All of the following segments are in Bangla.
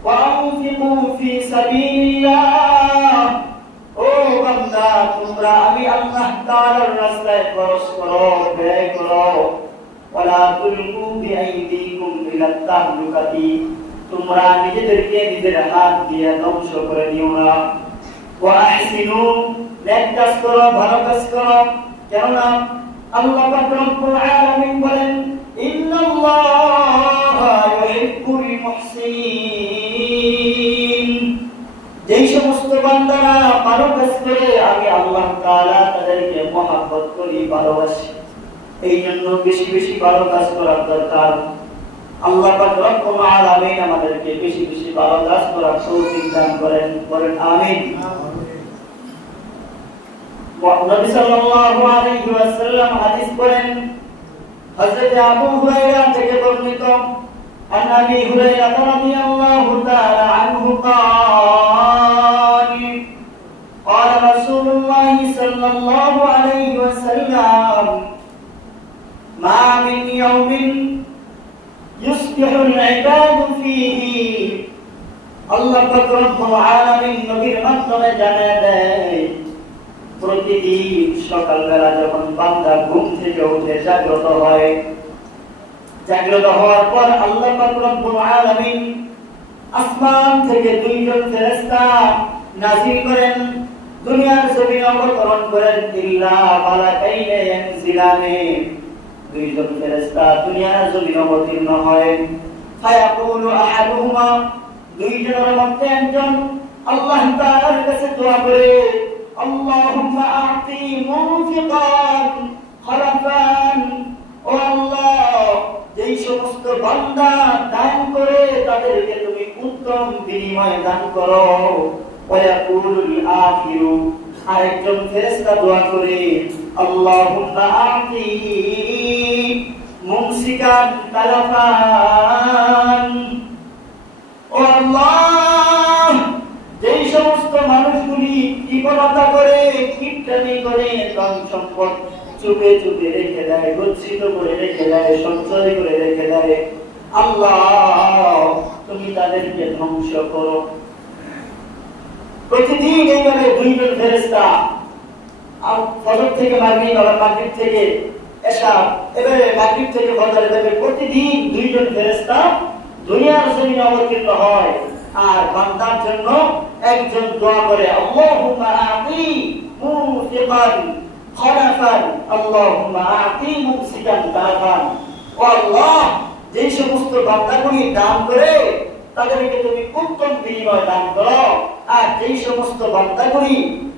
وأنفقوا في سبيل الله ও বান্দা তোমরা আমি আল্লাহ তাআলার রাস্তায় খরচ করো ব্যয় করো ওয়ালা তুলকু বিআইদিকুম ইলা তাহলুকাতি তোমরা নিজেদেরকে নিজের হাত দিয়ে ধ্বংস করে নিও না ওয়া আহসিনু নেক কাজ করো ভালো কাজ করো কেননা আল্লাহ পাক রব্বুল আলামিন বলেন ইন্নাল্লাহা ইউহিব্বুল মুহসিনিন যেই সমস্ত বান্দারা ভালো কাজ করে আমি আল্লাহ তাআলা তাদেরকে মহব্বত করি ভালোবাসি এই জন্য বেশি বেশি ভালো কাজ করার দরকার আল্লাহ পাক রব্বুল আলামিন আমাদেরকে বেশি বেশি ভালো কাজ করার তৌফিক দান করেন বলেন আমিন নবী সাল্লাল্লাহু আলাইহি ওয়াসাল্লাম হাদিস বলেন হযরত আবু হুরায়রা থেকে বর্ণিত عن أبي هريرة رضي الله تعالى عنه قال قال رسول الله صلى الله عليه وسلم ما من يوم يصبح العباد فيه الله رب العالمين নবীর মাধ্যমে জানায় দেয় প্রতিদিন সকালবেলা যখন বান্দা ঘুম থেকে উঠে জাগ্রত হয় জাগ্রত হওয়ার পর আল্লাহ পাক রব্বুল আলামিন আসমান থেকে দুইজন ফেরেশতা নাযিল করেন দুনিয়ার জমিনে অবতরণ করেন ইল্লা মালাকাইনে ইয়ানজিলানে দুইজন ফেরেশতা দুনিয়ার জমিনে অবতীর্ণ হয় ফায়াকুলু আহাদুহুমা দুইজনের মধ্যে একজন আল্লাহ তাআলার কাছে দোয়া করে আল্লাহুম্মা আ'তি মুনফিকান খলাফান ও আল্লাহ যেই সমস্ত বান্দা দান করে তাদেরকে তুমি উত্তম বিনিময় দান করো ওয়ায়াকুলুল আখিরু আরেকজন ফেরেশতা দোয়া করে আল্লাহুম্মা আ'তি মুমসিকান তালাফান ও আল্লাহ যেই সমস্ত মানুষগুলি কৃপণতা করে কিপটামি করে ধন সম্পদ চুপে চুপে রেখে দেয় গচ্ছিত করে রেখে দেয় সঞ্চয় করে রেখে দেয় আল্লাহ তুমি তাদেরকে ধ্বংস করো প্রতিদিন এইভাবে দুইজন ফেরেশতা ফজর থেকে মাগরিব আবার মাগরিব থেকে এশা এবারে মাগরিব থেকে ফজর এভাবে প্রতিদিন দুইজন ফেরেশতা দুনিয়ার জমিনে অবতীর্ণ হয় আর বান্দার জন্য একজন দোয়া করে আল্লাহুম্মা আ'তি মুনফিকান খলাফান আল্লাহুম্মা আ'তি মুমসিকান তালাফান ও আল্লাহ যে সমস্ত বান্দাগুলি দান করে তাদেরকে তুমি উত্তম বিনিময় দান করো আর যে সমস্ত বান্দাগুলি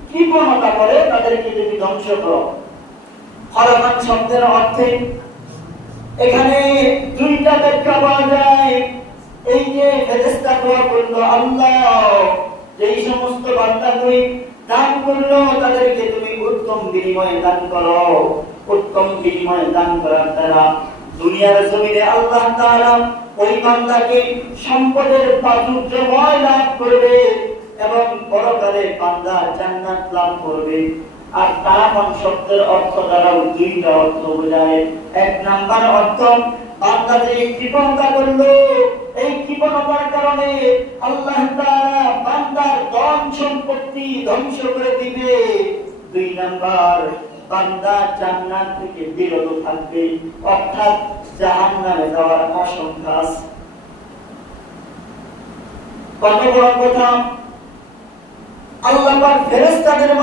কৃপণতা করে তাদেরকে তুমি ধ্বংস করো খলাফান শব্দের অর্থে এখানে দুইটা ব্যাখ্যা পাওয়া যায় এই যে ফেরেশতা দোয়া করলো আল্লাহ যেই সমস্ত বান্দাগুলি দান করলো তাদেরকে তুমি উত্তম বিনিময় দান করো উত্তম বিনিময় দান করার দ্বারা দুনিয়ার জমিনে আল্লাহ তাআলা ওই বান্দাকে সম্পদের প্রাচুর্যময় লাভ করবে এবং পরকালে বান্দা জান্নাত লাভ করবে আর তালাফান শব্দের অর্থ দ্বারা দুইটা অর্থ বোঝায় এক নাম্বার অর্থ বান্দা যে কৃপণতা করলো এই কৃপণতার কারণে আল্লাহ তাআলা বান্দার ধন সম্পত্তি ধ্বংস করে দিবে দুই নাম্বার বান্দা জান্নাত থেকে বিরত থাকবে অর্থাৎ জাহান্নামে যাওয়ার আশঙ্কা আছে কত বড় কথা আল্লাহ পাক ফেরেশতাদের